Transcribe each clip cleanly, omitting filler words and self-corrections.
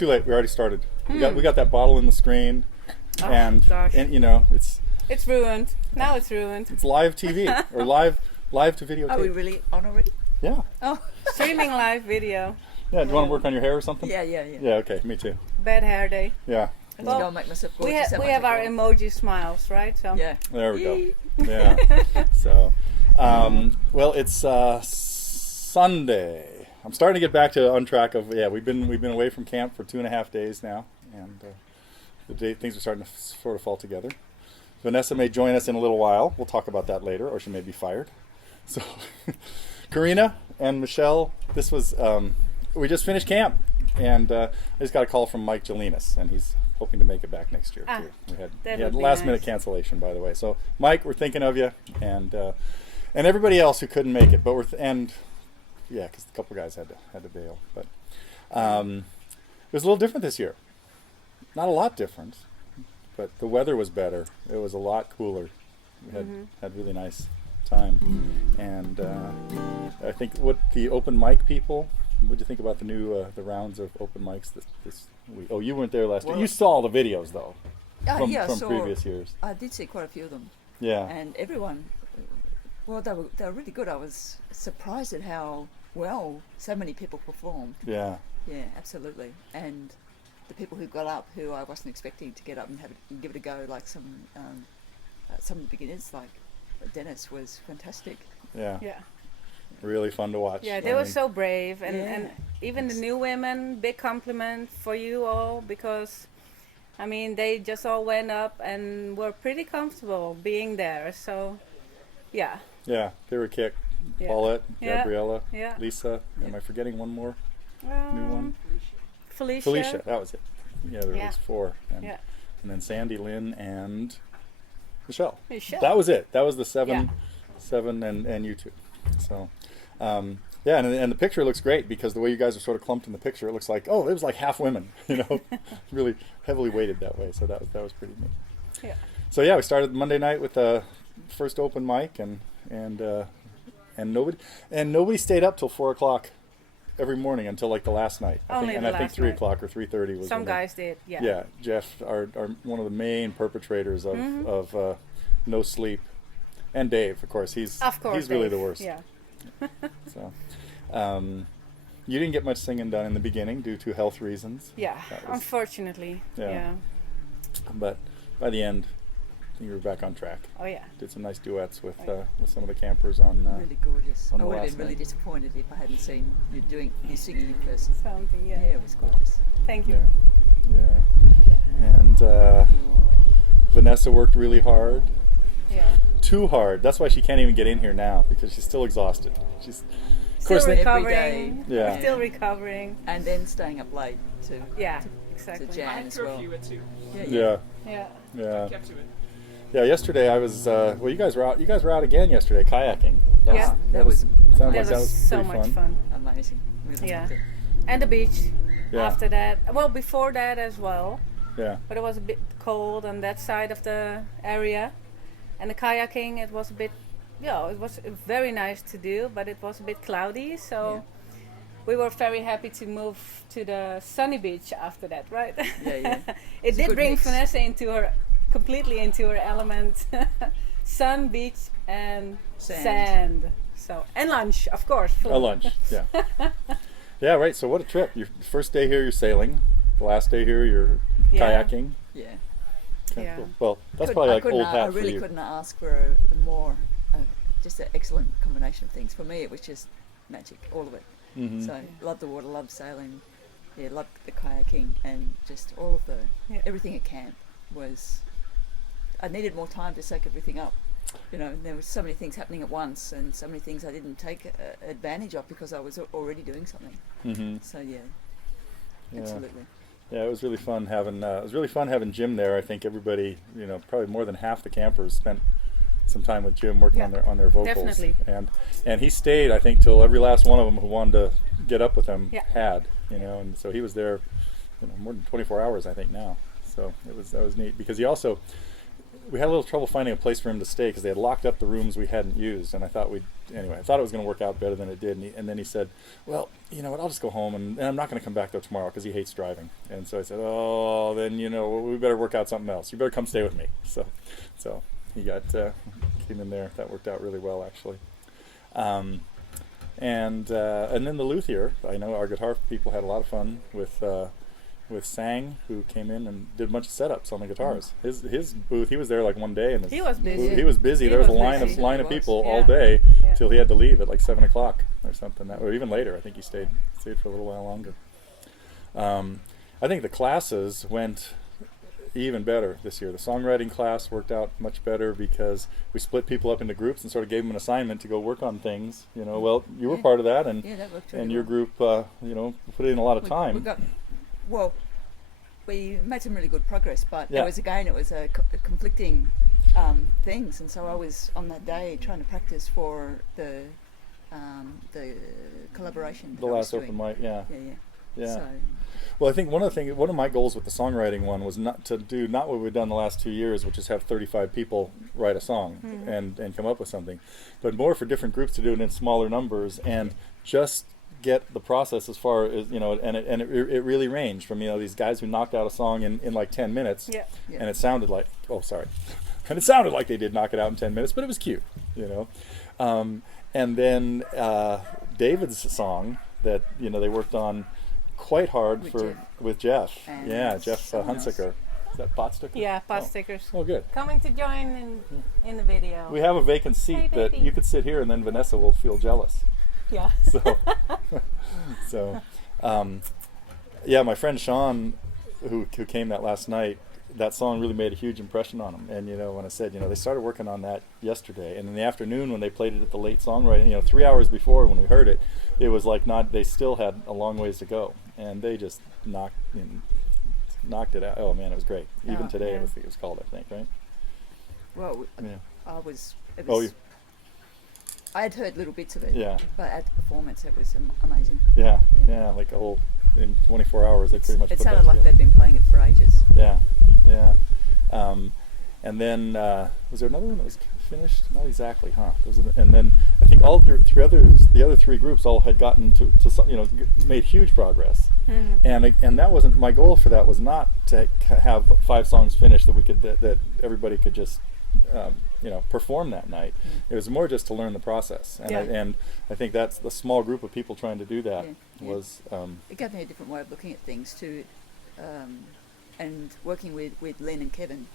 too late. We already started. We got that bottle in the screen, and you know it's ruined. Now it's ruined. It's live TV or live to videotape. Are we really on already? Yeah. Oh, Streaming live video. Yeah. Do you want to work on your hair or something? yeah. Yeah. Okay. Me too. Bad hair day. Yeah. Let's go and make myself We gorgeous. have our emoji smiles, right? So Yeah. There we go. Yeah. So, well, it's Sunday. I'm starting to get back to on track of We've been away from camp for 2.5 days now, and things are starting to sort of fall together. Vanessa may join us in a little while. We'll talk about that later, or she may be fired. So, Corina and Michele, this was we just finished camp, and I just got a call from Mike Jelinas, and he's hoping to make it back next year too. We had last minute cancellation, by the way. So, Mike, we're thinking of you, and everybody else who couldn't make it, but because a couple guys had to bail, but it was a little different this year. Not a lot different, but the weather was better. It was a lot cooler. We had really nice time, and I think what the open mic people. What do you think about the new the rounds of open mics this week? Oh, you weren't there last week. You saw all the videos though from previous years. I did see quite a few of them. Yeah, and everyone. Well, they were really good. I was surprised at how well so many people performed. Yeah, absolutely. And the people who got up, who I wasn't expecting to get up and give it a go, like some of the beginners, like Dennis, was fantastic. Yeah. Really fun to watch. Yeah, they were so brave, and even the new women. Big compliment for you all, because I mean they just all went up and were pretty comfortable being there. So, yeah. Yeah, they were kicked. Yeah. Paulette, Gabriella, yeah. Lisa. Am I forgetting one more new one? Felicia. That was it. Yeah, there was 4. And then Sandy, Lynn, and Michele. That was it. That was the 7 and you two. So, and the picture looks great because the way you guys are sort of clumped in the picture, it looks like, it was like half women, really heavily weighted that way. So that was pretty neat. Yeah. So we started Monday night with the first open mic, and nobody stayed up till 4 o'clock every morning until like the last night. I think 3 o'clock or 3:30 was. Some guys did. Yeah. Yeah, Jeff, our one of the main perpetrators of no sleep, and Dave, of course, he's really the worst. Yeah. So, you didn't get much singing done in the beginning due to health reasons. Yeah, unfortunately. Yeah. But by the end, you were back on track. Oh yeah. Did some nice duets with some of the campers on. Really gorgeous. I would have been really night. disappointed if I hadn't seen you singing in person. Something. Yeah. Yeah, it was gorgeous. Thank you. Yeah. And Vanessa worked really hard. Yeah. Too hard. That's why she can't even get in here now, because she's still exhausted. She's still recovering. Every day. Yeah. Still recovering. And then staying up late to exactly. to jam as well. curfew at 2. Yeah. Kept to it. Yeah, yesterday I was. You guys were out. You guys were out again yesterday kayaking. That was so much fun. Amazing. Really liked it. And the beach. Yeah. After that, well, before that as well. Yeah. But it was a bit cold on that side of the area, and the kayaking, it was a bit. It was very nice to do, but it was a bit cloudy, so. We were very happy to move to the sunny beach after that, right? Yeah. It did bring Vanessa completely into her element. Sun, beach, and sand. So, and lunch, of course. A lunch, yeah. Yeah, right. So what a trip. Your first day here, you're sailing. The last day here, you're kayaking. Yeah. Okay, cool. Well, that's probably like old hat I really for you. couldn't ask for a more, just an excellent combination of things. For me, it was just magic, all of it. Mm-hmm. So, loved the water, loved sailing, loved the kayaking, and just all of everything at camp was. I needed more time to soak everything up. There were so many things happening at once, and so many things I didn't take advantage of because I was already doing something. Mm-hmm. So absolutely. Yeah, it was really fun having Jim there. I think everybody, probably more than half the campers spent some time with Jim working on their vocals. Definitely. And he stayed, I think, till every last one of them who wanted to get up with him had, and so he was there, more than 24 hours, I think now. So that was neat, because he also, we had a little trouble finding a place for him to stay because they had locked up the rooms we hadn't used, and I thought I thought it was going to work out better than it did, and then he said, well, you know what, I'll just go home, and I'm not going to come back though tomorrow because he hates driving. And so I said, oh, then, you know, we better work out something else. You better come stay with me. So he came in there. That worked out really well, actually. And then the luthier, I know our guitar people had a lot of fun with Sang, who came in and did a bunch of setups on the guitars. His booth, he was there like one day, and he was busy. He was busy. There was a line of people all day till he had to leave at like 7 o'clock or something, or even later. I think he stayed for a little while longer. I think the classes went even better this year. The songwriting class worked out much better because we split people up into groups and sort of gave them an assignment to go work on things. You know, well, you were part of that, and that worked really and your well. group, you know, put in a lot of time. We made some really good progress, but Yeah. it was a conflicting things, and so I was on that day trying to practice for the collaboration. The last open mic, yeah. So, Well, I think one of my goals with the songwriting one was not what we've done the last 2 years, which is have 35 people write a song and come up with something, but more for different groups to do it in smaller numbers and just get the process as far as, you know, and it really ranged from, you know, these guys who knocked out a song in like 10 minutes, and it sounded like, and it sounded like they did knock it out in 10 minutes, but it was cute, you know. And then David's song that, you know, they worked on quite hard with Jeff. And Jeff Hunsaker. Is that pot sticker? Yeah, pot stickers. Oh, good. Coming to join in the video. We have a vacant seat that baby. you could sit here, and then Vanessa will feel jealous. Yeah. Yeah, my friend Sean, who came that last night, that song really made a huge impression on him. And, you know, when I said, you know, they started working on that yesterday, and in the afternoon when they played it at the late songwriting, you know, 3 hours before when we heard it, it was like they still had a long ways to go, and they just knocked it out. Oh man, it was great. Even today, it was called, I think, right? Well, Yeah. I had heard little bits of it. Yeah. But at the performance, it was amazing. Yeah, like a whole, in 24 hours, they pretty much. It put sounded that like together. they'd been playing it for ages. Yeah. And then was there another one that was finished? Not exactly, huh? And then I think all the other three groups all had gotten to some, you know, made huge progress. Mm-hmm. And that wasn't my goal for that. Was not to have 5 songs finished that everybody could just you know, perform that night. It was more just to learn the process, and I think that's the small group of people trying to do that was. It gave me a different way of looking at things too, and working with Len and Kevin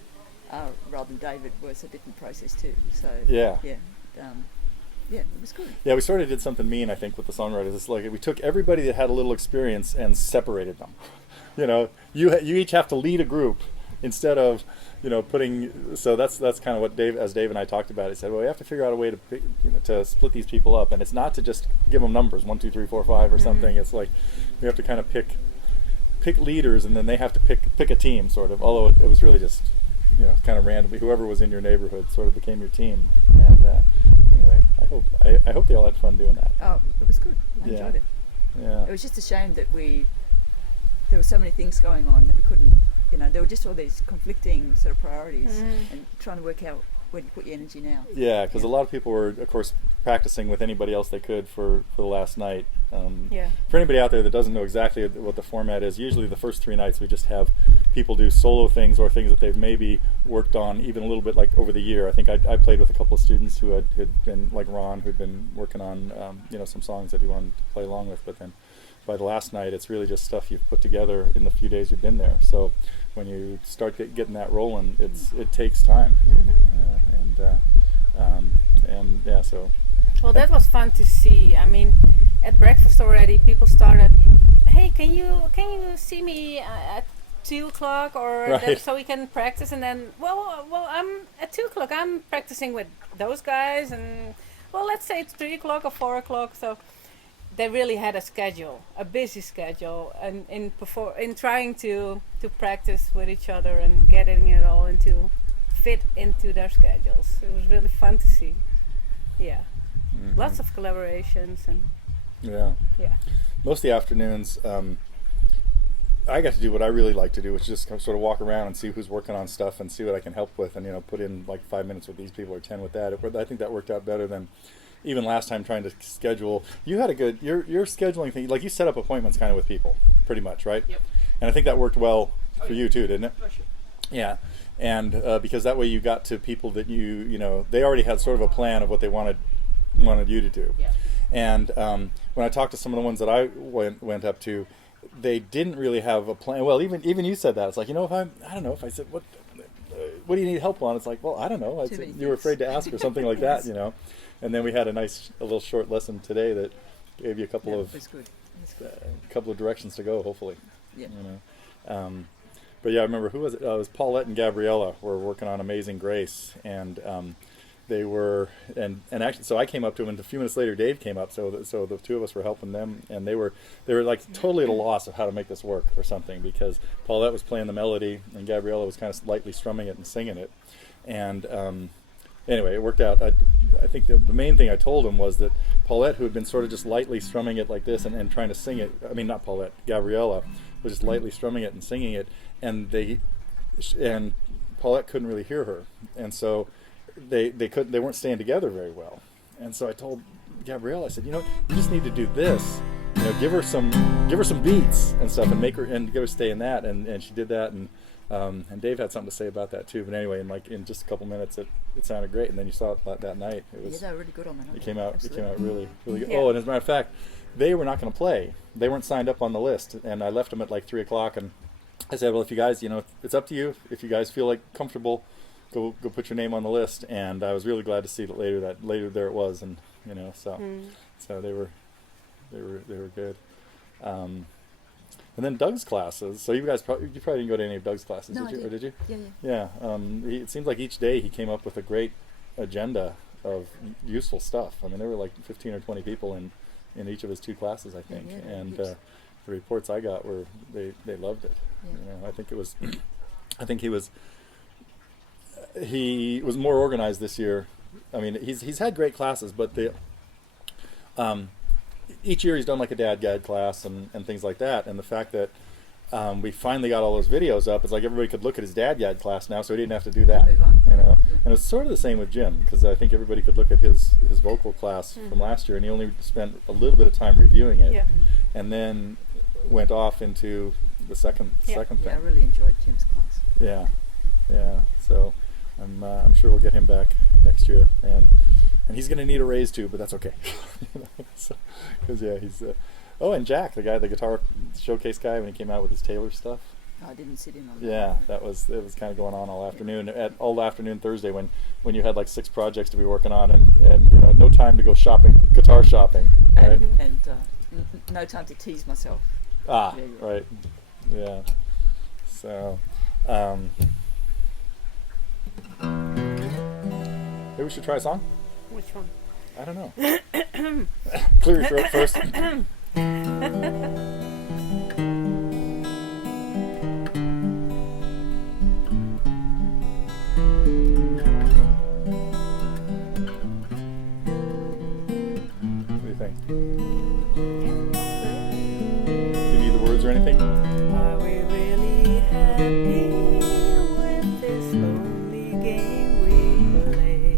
rather than David was a different process too. So it was good. Yeah, we sort of did something mean, I think, with the songwriters. It's like we took everybody that had a little experience and separated them. You know, you each have to lead a group instead of, you know, putting. So that's kind of what Dave and I talked about. He said, well, we have to figure out a way to pick, you know, to split these people up, and it's not to just give them numbers 1, 2, 3, 4, 5 or something. It's like we have to kind of pick leaders, and then they have to pick a team, sort of. Although it was really just, you know, kind of randomly, whoever was in your neighborhood sort of became your team. And anyway, I hope they all had fun doing that. Oh, it was good. I enjoyed it. Yeah. It was just a shame that there were so many things going on that we couldn't, you know, there were just all these conflicting sort of priorities and trying to work out where to put your energy now. Yeah, because a lot of people were, of course, practicing with anybody else they could for the last night. For anybody out there that doesn't know exactly what the format is, usually the first 3 nights we just have people do solo things or things that they've maybe worked on even a little bit, like over the year. I think I played with a couple of students who had been, like Ron, who'd been working on you know, some songs that he wanted to play along with, but then by the last night it's really just stuff you've put together in the few days you've been there. So when you start getting that rolling, it takes time. So. Well, that was fun to see. I mean, at breakfast already, people started, hey, can you see me at 2 o'clock or so we can practice? And then, well, I'm at 2 o'clock. I'm practicing with those guys, and well, let's say it's 3 o'clock or 4 o'clock. So they really had a busy schedule, and in trying to practice with each other and getting it all fit into their schedules. It was really fun to see. Yeah. Lots of collaborations and most of the afternoons I got to do what I really like to do, which is just sort of walk around and see who's working on stuff and see what I can help with, and put in like 5 minutes with these people or 10 with that. I think that worked out better than even last time trying to schedule. You had a good your scheduling thing, like you set up appointments kind of with people, pretty much, right? Yep. And I think that worked well for you too, didn't it? Oh, sure. Yeah, and because that way you got to people that they already had sort of a plan of what they wanted you to do. Yeah. And when I talked to some of the ones that I went up to, they didn't really have a plan. Well, even you said that. It's like, I don't know if I said what do you need help on? It's like, well, I don't know. I said, you were afraid to ask or something like that, And then we had a little short lesson today that gave you a couple of That's good. couple of directions to go, hopefully. Yeah. But yeah, I remember who was it? It was Paulette and Gabriella were working on Amazing Grace, and they were and actually, so I came up to them, and a few minutes later, Dave came up. So the two of us were helping them, and they were like totally at a loss of how to make this work or something, because Paulette was playing the melody and Gabriella was kind of lightly strumming it and singing it, and anyway, it worked out. I think the main thing I told them was that Paulette, who had been sort of just lightly strumming it like this and trying to sing it, I mean, not Paulette, Gabriella was just lightly strumming it and singing it, and Paulette couldn't really hear her, and so they weren't staying together very well. And so I told Gabriella, I said, you just need to do this, give her some beats and stuff, and get her stay in that, and she did that, and Dave had something to say about that too. But anyway, in just a couple minutes, it sounded great. And then you saw it that night. They were really good on that. It came out really, really good. Yeah. Oh, and as a matter of fact, they were not going to play. They weren't signed up on the list, and I left them at like 3:00. And I said, well, if you guys, it's up to you. If you guys feel like comfortable, go put your name on the list. And I was really glad to see that later there it was, and so they were good. And then Doug's classes. So you probably didn't go to any of Doug's classes, No, did you? I did. Or did you? Yeah. Yeah. It seems like each day he came up with a great agenda of useful stuff. I mean, there were like 15 or 20 people in each of his 2 classes, I think. Yeah, and yes. the reports I got were they loved it. Yeah. I think he was more organized this year. I mean, he's had great classes, but each year he's done like a dad guide class and things like that. And the fact that we finally got all those videos up, it's like everybody could look at his dad guide class now, so he didn't have to do that. Move on. And it's sort of the same with Jim, because I think everybody could look at his vocal class from last year, and he only spent a little bit of time reviewing it, Yeah. and then went off into the second Yeah, I thing. really enjoyed Jim's class. Yeah. So I'm sure we'll get him back next year, and he's going to need a raise too, but that's okay. Because he's and Jack, the guitar showcase guy, when he came out with his Taylor stuff. I didn't sit in on that. Yeah, it was kind of going on all afternoon. All afternoon Thursday, when you had like 6 projects to be working on, and no time to go guitar shopping, right? And no time to tease myself. Ah, Yeah. right. Yeah. So, maybe we should try a song. Which one? I don't know. Clear your throat first. What do you think? Do you need the words or anything? Are we really happy with this lonely game we play?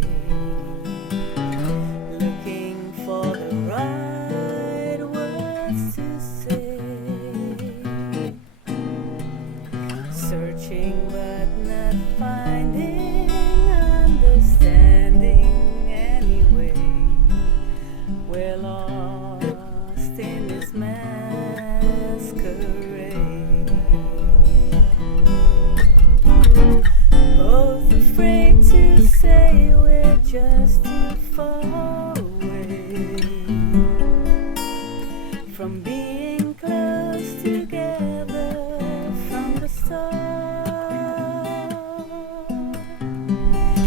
Looking for the right words to say, searching but not finding understanding anyway. We're lost in this masquerade, both afraid to say we're just too far away from being close together from the start.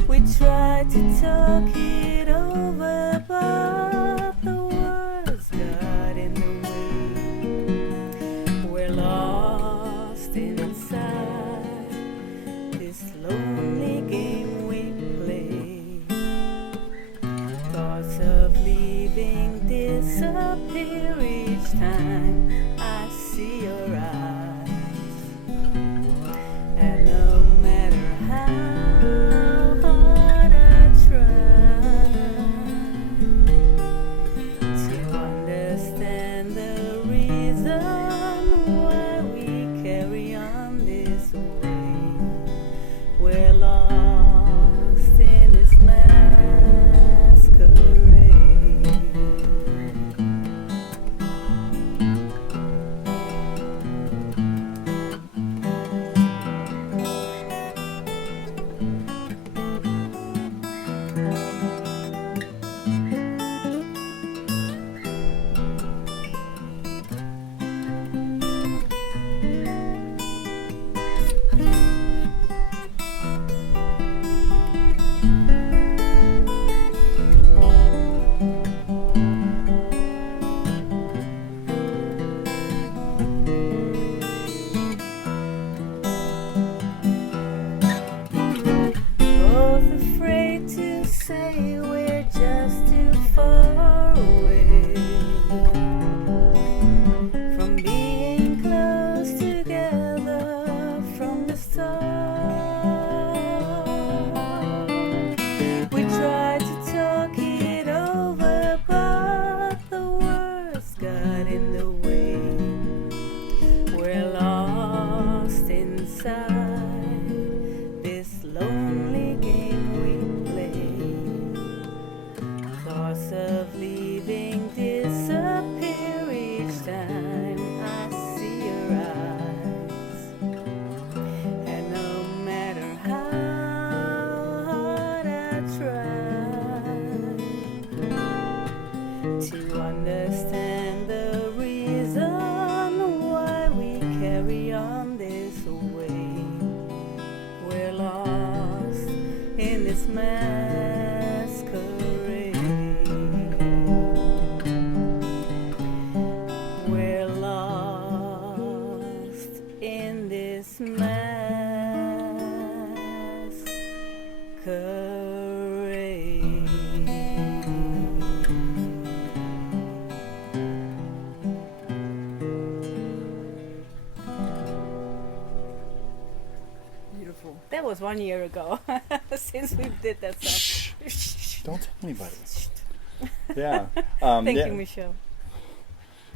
We tried to talk it over, but the words got in the way. We're lost inside this lonely game we play. Thoughts of leaving disappear each time I see your eyes. inside this lonely game we play. Thoughts of leaving disappear each time I see your eyes. And no matter how hard I try to understand the reason why we carry on this way, we're lost in this masquerade. We're lost in this Beautiful. That was 1 year ago since we did that song. Shh. Don't tell anybody. Yeah. Thank yeah. you, Michelle.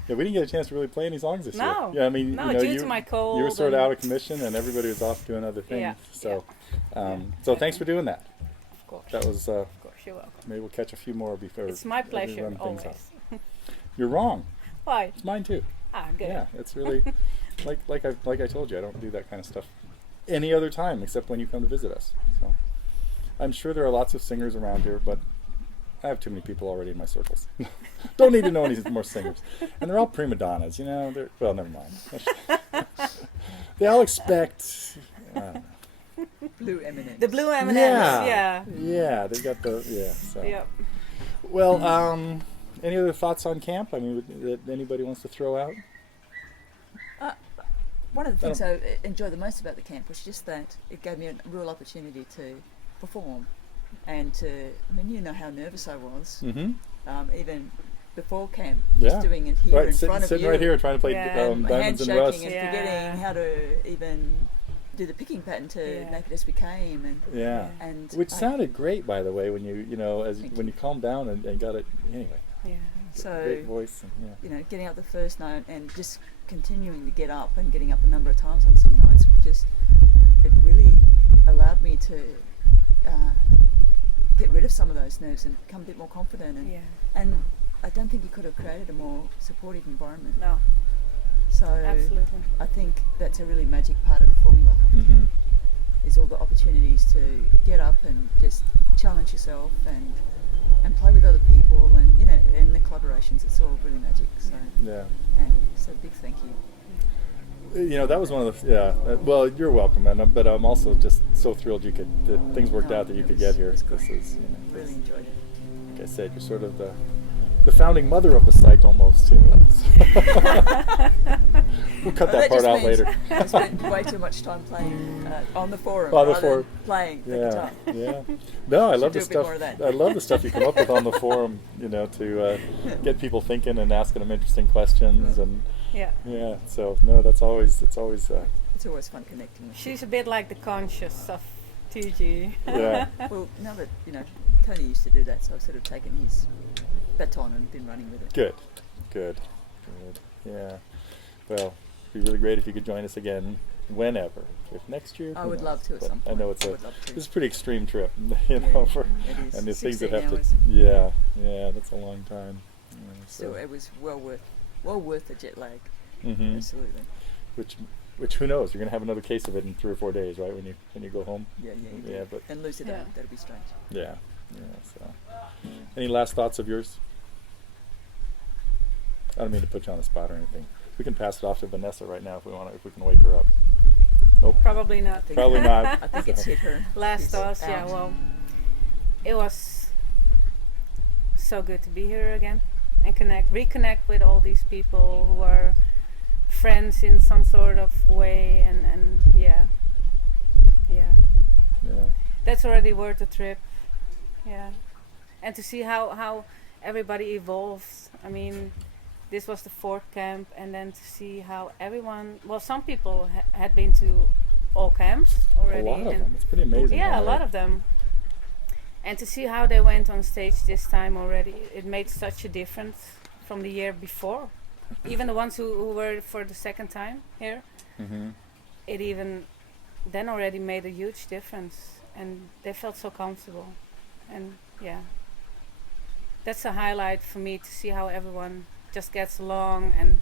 Yeah, we didn't get a chance to really play any songs this No. year. Yeah, I mean, No, you know, due to my cold you were sort of and- out of commission, and everybody was off doing other things. Yeah, So, yeah. so thanks for doing that. Of course. That was. Of course, you're welcome. Maybe we'll catch a few more before. It's my we pleasure, run things always. off. You're wrong. Why? It's mine too. Ah, good. Yeah, it's really like I told you, I don't do that kind of stuff any other time except when you come to visit us. So I'm sure there are lots of singers around here, but I have too many people already in my circles. Don't need to know any more singers, and they're all prima donnas. You know, they're well. Never mind. They all expect. I don't know. Blue M&Ms. The blue M&Ms, Yeah. yeah. Yeah, they got the So. Yep. Well, any other thoughts on camp? I mean, that anybody wants to throw out? One of the things I enjoyed the most about the camp was just that it gave me a real opportunity to perform and to, I mean, you know how nervous I was, Mm-hmm. even before camp, Yeah. just doing it here Right, in front of sitting you. right here trying to play Yeah. Diamonds and handshaking Rust. and Yeah. forgetting how to even do the picking pattern to Yeah. Naked as We Came. Yeah. And Which I- sounded great, by the way, when you know, Thank when you calmed down and got it. Anyway, Yeah. So, great voice. And, yeah. you know, getting up the first note and just continuing to get up and getting up a number of times on some nights, it really allowed me to get rid of some of those nerves and become a bit more confident. Yeah. And I don't think you could have created a more supportive environment. No, So absolutely. I think that's a really magic part of the formula of Mm-hmm. camp, is all the opportunities to get up and just challenge yourself and play with other people, and you know, and the collaborations. It's all really magic. So Yeah. and so big thank you. You know, that was one of the well, you're welcome, but I'm also just so thrilled that things worked No, out that you it could was- get here. it was This great. is, you know, Really this- enjoyed it. like I said, you're sort of the founding mother of the site almost. You know? We'll cut that part out later. I spent way too much time playing on the forum On the rather forum. than playing the Yeah, guitar. yeah. No, I love do the a bit stuff. more of that. I love the stuff you come up with on the forum. You know, to get people thinking and asking them interesting questions, and Yeah. yeah. So no, it's always. It's always fun connecting with She's a bit like the conscious of TG. yeah. people. Well, now that, you know, Tony used to do that, so I've sort of taken his baton and been running with it. Good. Yeah. Well, it'd be really great if you could join us again whenever. If next year. I who would knows? love to at But some I point. know it's I would love to. this is a pretty extreme trip. You Yeah, know, it is. and the things that 16 have hours. to. Yeah. That's a long time. Yeah, Still, it was well worth the jet lag. Mhm. Absolutely. Which who knows? You're gonna have another case of it in 3 or 4 days, right? When you go home. Yeah. Yeah, but And lose it Yeah. out. That'd be strange. yeah. So, any last thoughts of yours? I don't mean to put you on the spot or anything. We can pass it off to Vanessa right now if we want. If we can wake her up. Nope. Probably not. Probably not. I think it's hit her. Last It's thoughts, yeah, out. well, it was so good to be here again and reconnect with all these people who are friends in some sort of way, and yeah. Yeah. That's already worth the trip. Yeah. And to see how everybody evolves. I mean, this was the 4th camp, and then to see how everyone, well, some people had been to all camps already. A lot of and them. It's pretty amazing. yeah, how a lot of them. And to see how they went on stage this time already, it made such a difference from the year before. Even the ones who were for the 2nd time here, Mm-hmm. it even then already made a huge difference, and they felt so comfortable. And yeah, that's a highlight for me, to see how everyone just gets along and,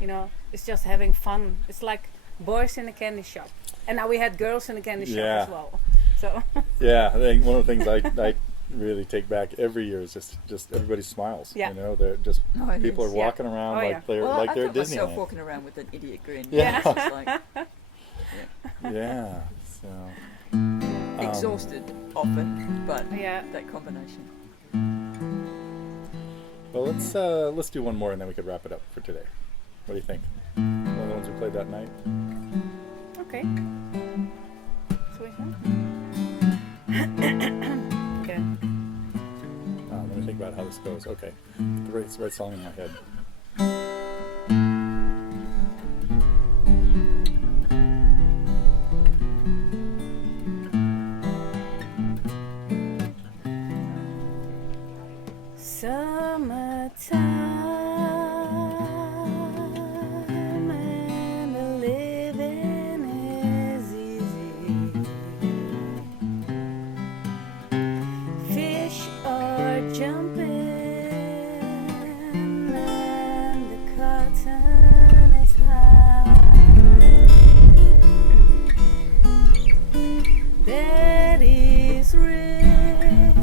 you know, it's just having fun. It's like boys in a candy shop, and now we had girls in the candy shop Yeah. as well. So Yeah, I think one of the things I really take back every year is just everybody smiles. Yeah. You know, they're just Oh, people yes. are walking around Oh, like yeah. they're Well, like I they're at felt myself Disneyland. walking around with an idiot grin. Yeah. It's just like, Yeah. So exhausted often, but yeah. that combination. well, let's do one more and then we could wrap it up for today. What do you think? One of the ones we played that night. Okay. So we okay. Let me think about how this goes. Okay, it's the right song in my head. Summertime and the living is easy. Fish are jumping and the cotton is high. Daddy's rich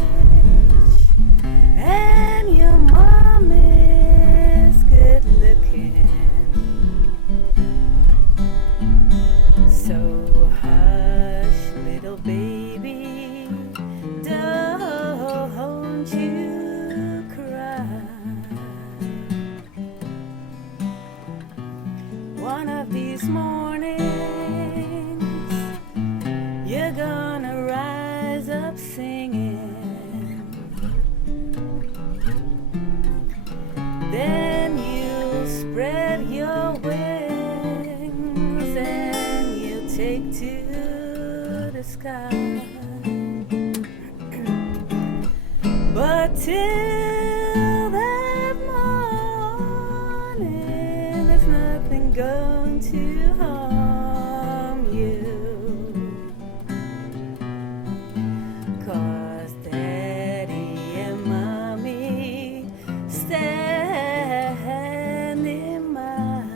and your mom is good looking. So hush, little baby, don't you cry. One of these mornings you're gonna rise up singing. Then you'll spread your wings and you'll take to the sky. But till that morning, there's nothing going to harm you. 'Cause Daddy and Mommy stand in mine.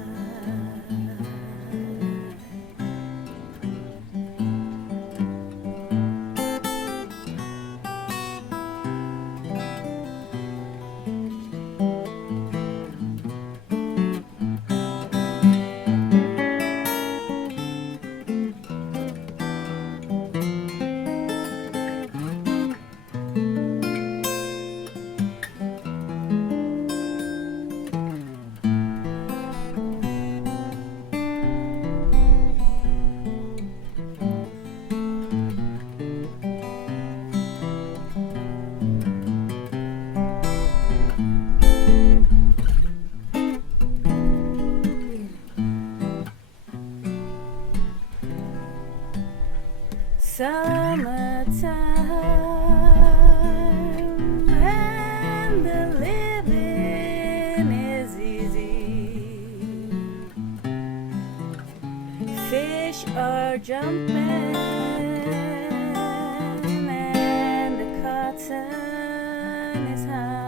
Summertime and the living is easy. Fish are jumping and the cotton is high.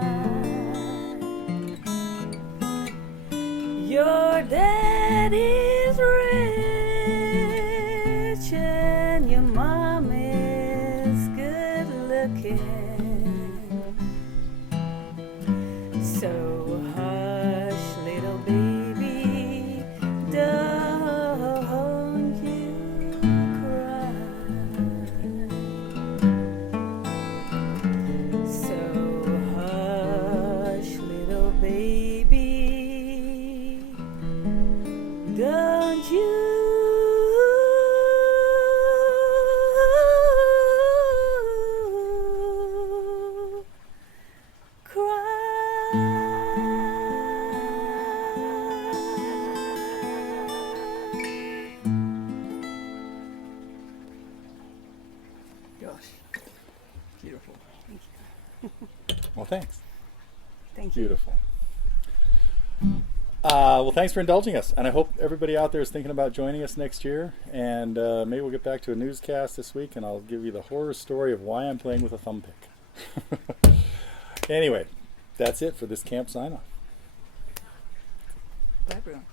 Your daddy's rich and your mom is good looking. So hush, little baby, don't you cry. So hush, little baby, don't you Gosh, beautiful. Well, thanks. Thank you. Beautiful. Well, thanks for indulging us, and I hope everybody out there is thinking about joining us next year. And maybe we'll get back to a newscast this week, and I'll give you the horror story of why I'm playing with a thumb pick. Anyway, that's it for this camp sign-off. Bye, everyone.